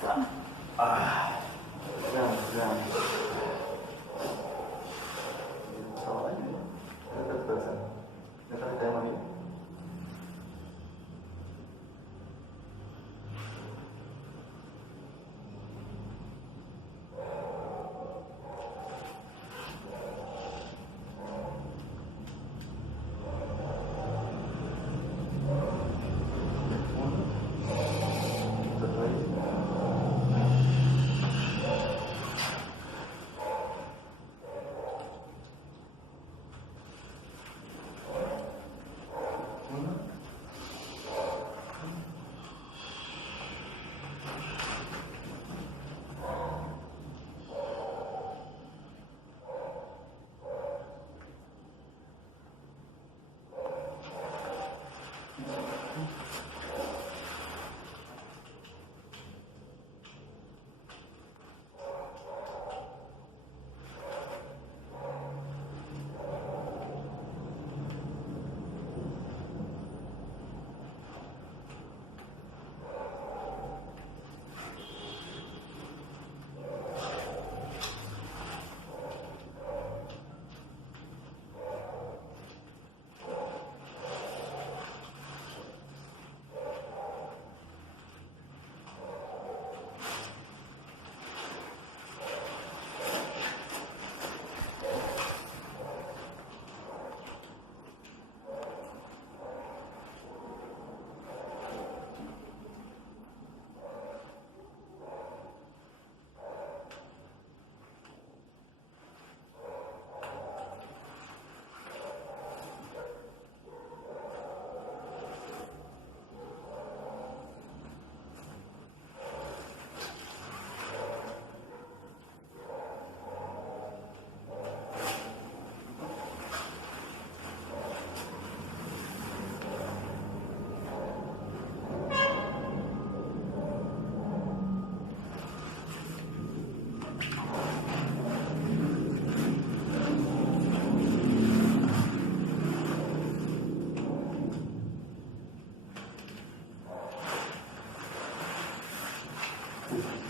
Pegang, pegang. Bawah aja. Dekat ke sana. Dekat ke mami.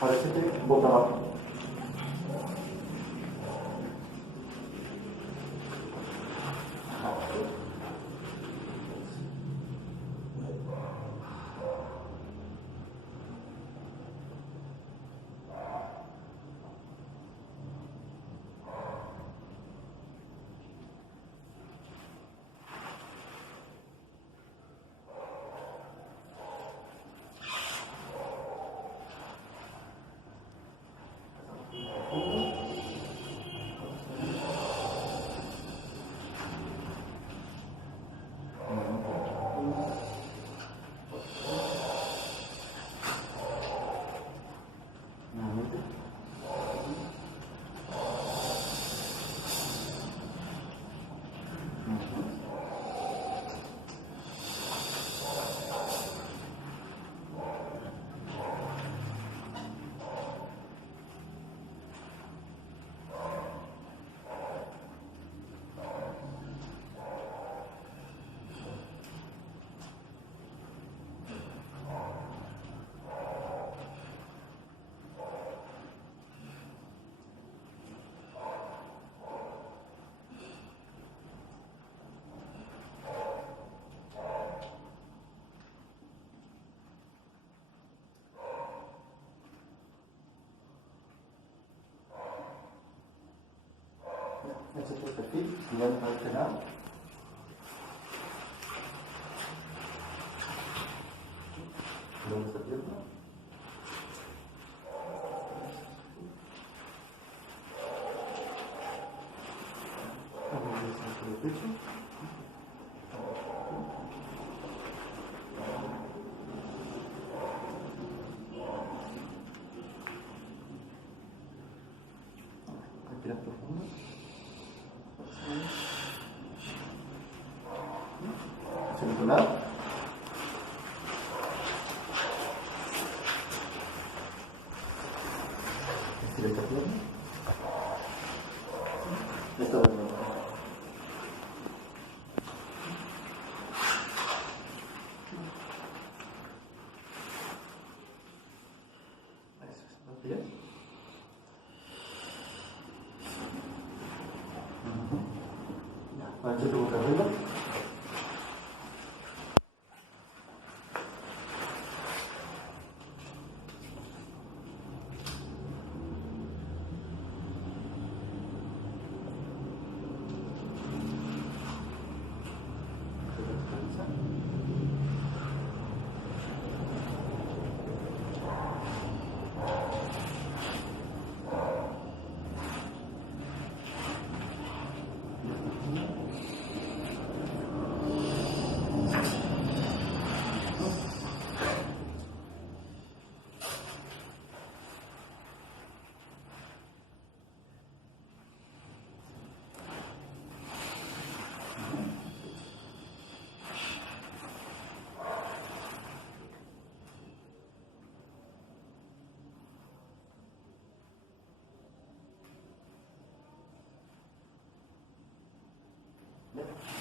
Parece que tem que botar lá. Esse aqui, olhando para o final. Vamos aqui. Vamos ver se aqui o vídeo. Aqui na profunda. Segundo lado. Direita plana. Esta é ¿Ya? Manchete boca arriba.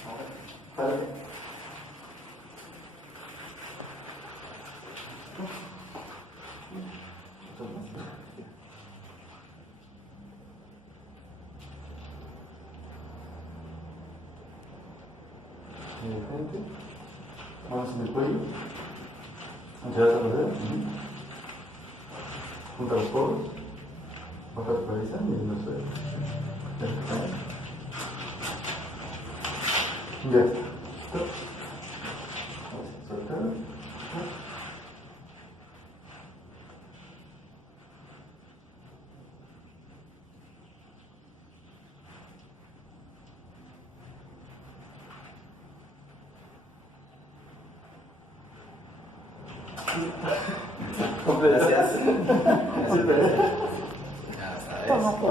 Ahora, párate. De frente. Vamos en el cuello. Lleva la rodilla. Junta los codos. Baja tu cabeza y no suelo. Ya está. Vamos a soltar. Gracias. Gracias. Ya sabes.